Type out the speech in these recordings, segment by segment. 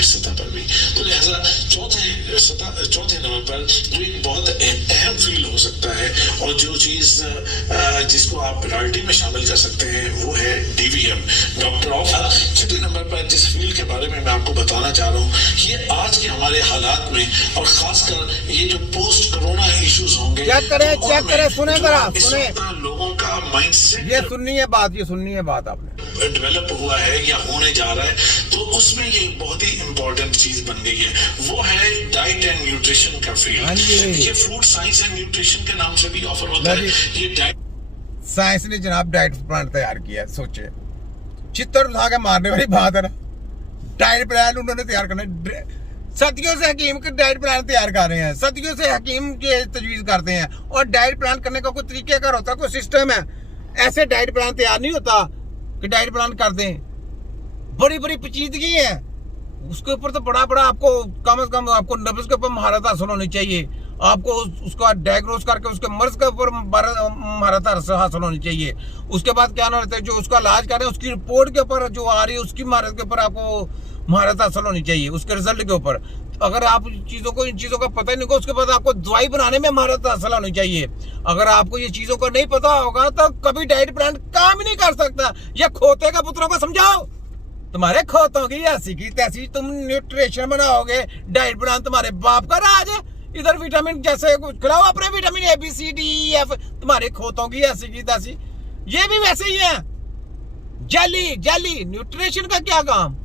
Private सतह पर भी। तो लिहाजा चौथे नंबर पर जो एक बहुत अहम फील्ड हो सकता है और जो चीज जिसको आप प्रायोरिटी में शामिल कर सकते हैं वो है DVM, डॉक्टर ऑफ। छठे नंबर पर जिस फील्ड के बारे में मैं आपको बताना चाह रहा हूँ, ये आज के हमारे हालात में और खासकर ये जो पोस्ट कोरोना इश्यूज होंगे, चेक करें, सुने लोगों का माइंडसेट ये सुननी है बात आपने डेवलप हुआ है या होने जा रहा है, तो उसमें ये बहुत ही इंपॉर्टेंट चीज बन गई है, वो है डाइट एंड न्यूट्रिशन का फील्ड। ये फूड साइंस एंड न्यूट्रिशन के नाम से भी ऑफर होता है। ये डाइट साइंस ने जनाब डाइट प्लान तैयार किया है। सोचे चित्तर उठा के मारने वाली बात है ना। डाइट प्लान उन्होंने तैयार करना, सदियों से हकीम के डाइट प्लान तैयार कर रहे हैं, सदियों से हकीम के तजवीज करते हैं, और डाइट प्लान करने का कोई तरीकेकार होता है, कोई सिस्टम है। ऐसे डाइट प्लान तैयार नहीं होता कि डाइट प्लान कर दें। बड़ी बड़ी पेचीदगी है उसके ऊपर, तो बड़ा आपको कम से कम आपको नब्ज के ऊपर महारत हासिल होनी चाहिए, आपको उसका डायग्नोज करके उसके मर्ज के ऊपर महारत हासिल होनी चाहिए। उसके बाद क्या ना रहता है, जो उसका इलाज कर रहे हैं उसकी रिपोर्ट के ऊपर जो आ रही है उसकी महारत के ऊपर आपको महारत हासिल होनी चाहिए, उसके रिजल्ट के ऊपर। अगर आप इन चीजों का पता ही नहीं होगा, उसके बाद आपको दवाई बनाने में महारत हासिल होनी चाहिए। अगर आपको ये चीजों का नहीं पता होगा तो कभी डाइट प्लान काम ही नहीं कर सकता। या खोते का पुत्रों को समझाओ, तुम्हारे खोतों की ऐसी की तैसी, तुम न्यूट्रिशन बनाओगे, डाइट प्लान तुम्हारे बाप का राज है। इधर विटामिन जैसे खिलाओ अपने, विटामिन ABCDEF, तुम्हारे खोतों की ऐसी की तैसी। ये भी वैसे ही है, जाली न्यूट्रिशन का क्या काम,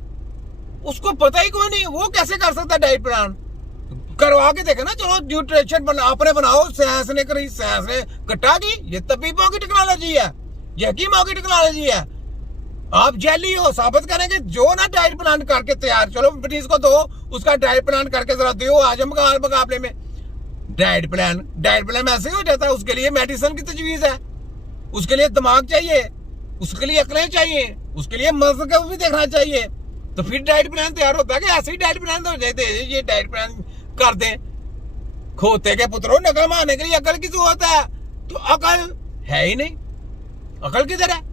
उसको पता ही कोई नहीं, वो कैसे कर सकता डाइट प्लान? करवा के देखे ना, चलो न्यूट्रिशन आपने बनाओ, साइंस ने करी, साइंस ने कटा की, ये तबीबों की टेक्नोलॉजी है, ये हकीमों की टेक्नोलॉजी है। आप जैली हो साबित करेंगे जो ना डाइट प्लान करके तैयार, चलो ब्रिटिश को दो, उसका डाइट प्लान करके जरा दो आजम का मुकाबले में। डाइट प्लान ऐसे ही हो जाता है। उसके लिए मेडिसिन की तजवीज है, उसके लिए दिमाग चाहिए, उसके लिए अकलें चाहिए, उसके लिए मर्ज को भी देखना चाहिए, तो फिर डाइट प्लान तैयार होता है। कि ऐसे ही डाइट प्लान हो जाते हैं, ये डाइट प्लान कर दें। खोते के पुत्रों, नकल मारने के लिए अकल की जरूरत है, तो अकल है ही नहीं। अकल किधर है?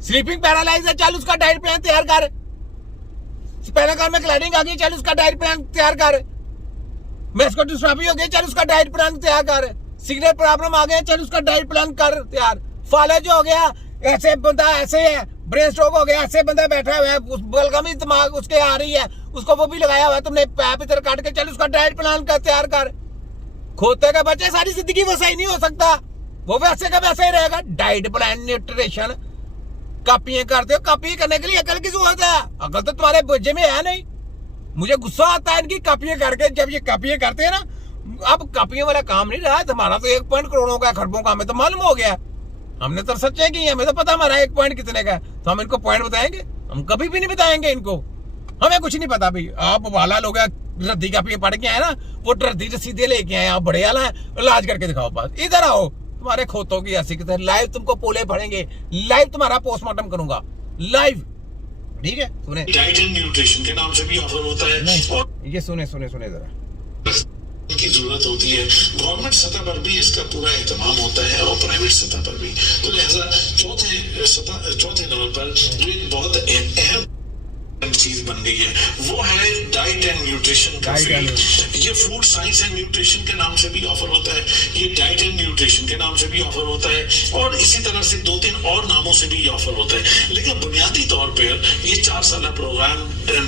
स्लीपिंग पैरालाइज है, चल उसका डाइट प्लान तैयार कर। स्पाइनल में क्लैडिंग आ गई, चल उसका डाइट प्लान तैयार कर। मेस्को डिस्ट्रॉफी हो गई, चल उसका डाइट प्लान तैयार कर। सिगरेट प्रॉब्लम आ गया, चल उसका डाइट प्लान कर तैयार। फालज हो गया, ऐसे बंदा ऐसे है, ब्रेन स्ट्रोक हो गया, ऐसे बंदा बैठा हुआ है, बलगमी दिमाग उसके आ रही है, उसको वो भी लगाया हुआ है तुमने, पैप इधर काट के, चल उसका डाइट प्लान कर तैयार कर। खोते का बच्चे सारी जिंदगी वो सही नहीं हो सकता, वो वैसे का वैसे ही रहेगा। डाइट प्लान न्यूट्रिशन कॉपियां करते हो, कॉपी करने के लिए अकल की जरूरत है, अकल तो तुम्हारे बच्चे में है नहीं। मुझे गुस्सा आता है इनकी कॉपियां करके, जब ये कॉपियां करते हैं ना, अब कॉपियां वाला काम नहीं रहा। हमारा तो 1 पॉइंट करोड़ों का, खरबों का हमें तो मालूम हो गया, हमने तो सच्चे की, हमें तो पता हमारा 1 पॉइंट कितने का है, तो हम इनको पॉइंट बताएंगे? हम कभी भी नहीं बताएंगे इनको, हमें कुछ नहीं पता भाई। आप वाला लोग रद्दी कॉपियां पढ़ के आए ना, वो रद्दी सीधे लेके आए, आप बड़े वाला है, इलाज करके दिखाओ। पास इधर आओ, तुम्हारे खोतों की ऐसी कितने लाइव तुमको पोले पढ़ेंगे, लाइव तुम्हारा पोस्टमार्टम करूंगा लाइव, ठीक है? सुने, डाइट एंड न्यूट्रिशन के नाम से भी ऑफर होता है। ये सुने जरा की जरूरत होती है। गवर्नमेंट सतह पर भी इसका पूरा एहतमाम होता है और प्राइवेट सतह पर भी। तो लिहाजा चौथे नंबर पर जो एक बहुत अहम चीज बन गई है वो है डाइट एंड न्यूट्रिशन का फील्ड। ये फूड साइंस एंड न्यूट्रिशन के नाम से भी ऑफर होता है, ये डाइट एंड न्यूट्रिशन के नाम से भी ऑफर होता है, और इसी तरह से 2-3 और नामों से भी ये ऑफर होता है। लेकिन बुनियादी तौर पर ये 4 साल प्रोग्राम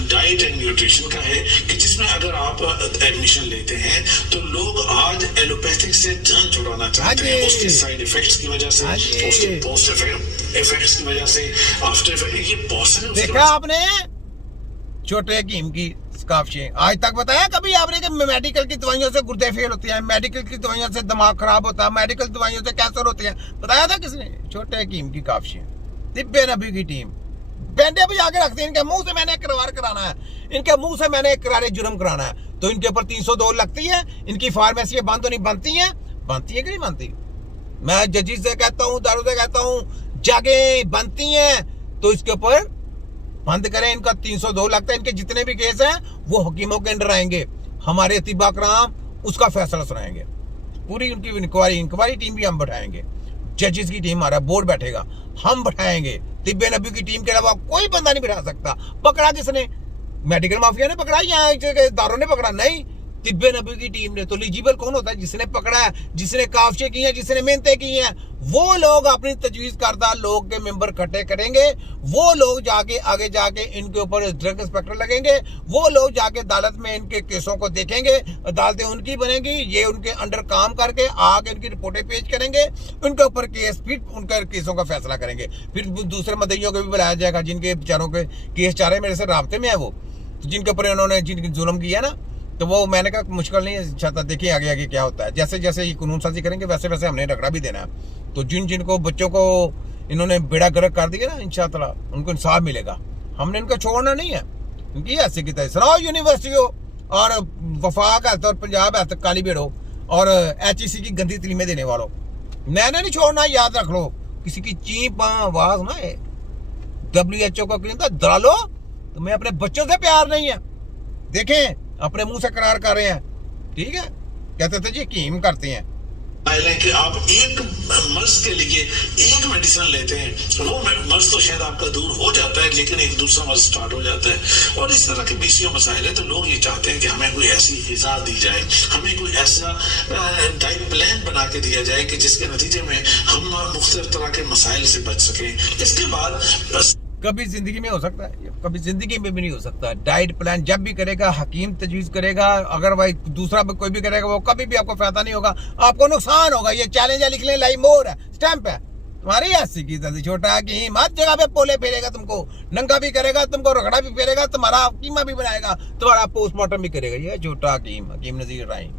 डाइट एंड न्यूट्रिशन का है कि जिसमें अगर आप एडमिशन लेते हैं तो लोग आज एलोपैथिक से जान छुड़ाना चाहते हैं, उसके साइड इफेक्ट्स की वजह से, उसके पोस्ट इफेक्ट्स की वजह से, आफ्टर इफेक्ट, ये बहुत सारे। देखा आपने छोटे हकीम की काफिशें आज तक बताया कभी आपने कि मेडिकल की दवाइयों से गुर्दे फेल होते हैं, मेडिकल की दवाइयों से दिमाग खराब होता है, मेडिकल दवाइयों से कैंसर होते हैं? बताया था किसने? छोटे हकीम की काफिशें, तिब्बे नबी की टीम बैंडे बजा के रखते हैं। इनके मुंह से मैंने इकरार कराना है, इनके मुंह से मैंने इकरार जुर्म कराना है, तो इनके ऊपर 302 लगती है। इनकी फार्मेसी बंद तो नहीं बनती है कि नहीं बनती? मैं जजिस से कहता हूँ, दारू से कहता हूँ, जागे बनती है तो इसके ऊपर बंद करें। इनका 302 लगता है। इनके जितने भी केस हैं वो हकीमों के अंडर आएंगे, हमारे अतिबा कराम उसका फैसला सुनाएंगे। पूरी उनकी इंक्वायरी टीम भी हम बैठाएंगे, जजेस की टीम, हमारा बोर्ड बैठेगा, हम बैठाएंगे। तिब्बे नबी की टीम के अलावा कोई बंदा नहीं बैठा सकता। पकड़ा किसने? मेडिकल माफिया ने पकड़ा या दारों ने पकड़ा? नहीं, तिब्बे नबी की टीम ने। तो एलिजिबल कौन होता है? जिसने पकड़ा है, जिसने काफशे की है, जिसने मेहनतें की हैं, वो लोग अपनी तजवीज करदा लोग के मेंबर इकट्ठे करेंगे, वो लोग जाके आगे जाके इनके ऊपर ड्रग इंस्पेक्टर लगेंगे, वो लोग जाके अदालत में इनके केसों को देखेंगे, अदालतें उनकी बनेंगी, ये उनके अंडर काम करके आगे इनकी रिपोर्टें पेश करेंगे, उनके ऊपर केस, फिर उनके केसों का फैसला करेंगे। फिर दूसरे मदइयों को भी बुलाया जाएगा जिनके बेचारों के केस चाह रहे मेरे से राब्ते में है, वो जिनके ऊपर इन्होंने जिनकी जुल्म किया ना, तो वो मैंने कहा मुश्किल नहीं है, चाहता देखिए आगे आगे क्या होता है। जैसे जैसे ये कानून साजी करेंगे वैसे वैसे हमने रगड़ा भी देना है। तो जिनको बच्चों को इन्होंने बेड़ा गर्क कर दिया ना, इंशाअल्लाह उनको इंसाफ मिलेगा। हमने इनको छोड़ना नहीं है, क्योंकि ऐसे की तरह सराओ यूनिवर्सिटी हो और वफाक है और पंजाब है काली बेड़ो और HEC की गंदी तलीमें देने वालों, मैंने नहीं छोड़ना, याद रख लो। किसी की चीप आवाज ना है। WHO का कहता दलालो, तुम्हें अपने बच्चों से प्यार नहीं है। देखें अपने मुंह से करार कर रहे हैं, ठीक है, कहते थे जी हकीम करते हैं। कि आप एक मर्ज के लिए एक मेडिसिन लेते हैं, वो मर्ज तो शायद आपका दूर हो जाता है, लेकिन एक दूसरा मर्ज स्टार्ट हो जाता है। और इस तरह के बीसियों मसाइल है, तो लोग ये चाहते हैं कि हमें कोई ऐसी ग़िज़ा दी जाए, हमें कोई ऐसा डाइट प्लान बना के दिया जाए कि जिसके नतीजे में हम मुख्तलिफ तरह के मसाइल से बच सकें। इसके बाद बस कभी जिंदगी में हो सकता है, कभी जिंदगी में भी नहीं हो सकता। डाइट प्लान जब भी करेगा हकीम तजवीज करेगा, अगर भाई दूसरा कोई भी करेगा वो कभी भी आपको फायदा नहीं होगा, आपको नुकसान होगा। ये चैलेंज है, लिख लें, लाइव मोर है, स्टैंप है तुम्हारी ऐसी की तरह। छोटा हकीम हर जगह पे पोले फेरेगा, तुमको नंगा भी करेगा, तुमको रगड़ा भी फेरेगा, तुम्हारा कीमा भी बनाएगा, तुम्हारा पोस्टमार्टम भी करेगा। ये छोटा हकीम, हकीम नजीर राय।